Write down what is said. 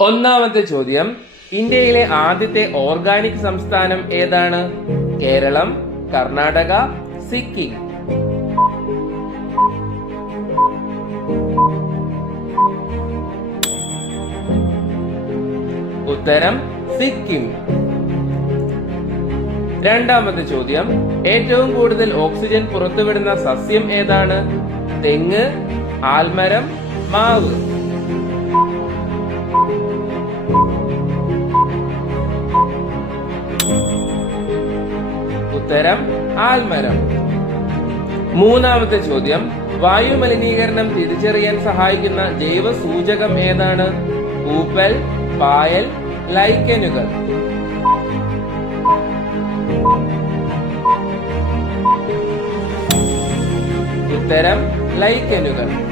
ഒന്നാമത്തെ ചോദ്യം, ഇന്ത്യയിലെ ആദ്യത്തെ ഓർഗാനിക് സംസ്ഥാനം ഏതാണ്? കേരളം, കർണാടക, സിക്കിം. ഉത്തരം സിക്കിം. രണ്ടാമത്തെ ചോദ്യം, ഏറ്റവും കൂടുതൽ ഓക്സിജൻ പുറത്തുവിടുന്ന സസ്യം ഏതാണ്? തെങ്ങ്, ആൽമരം, മാവ്. ഉത്തരം ആൽമരം. മൂന്നാമത്തെ ചോദ്യം, വായു മലിനീകരണം തിരിച്ചറിയാൻ സഹായിക്കുന്ന ജൈവ സൂചകം ഏതാണ്? പൂപ്പൽ, പായൽ, ലൈക്കനുകൾ. ഉത്തരം ലൈക്കനുകൾ.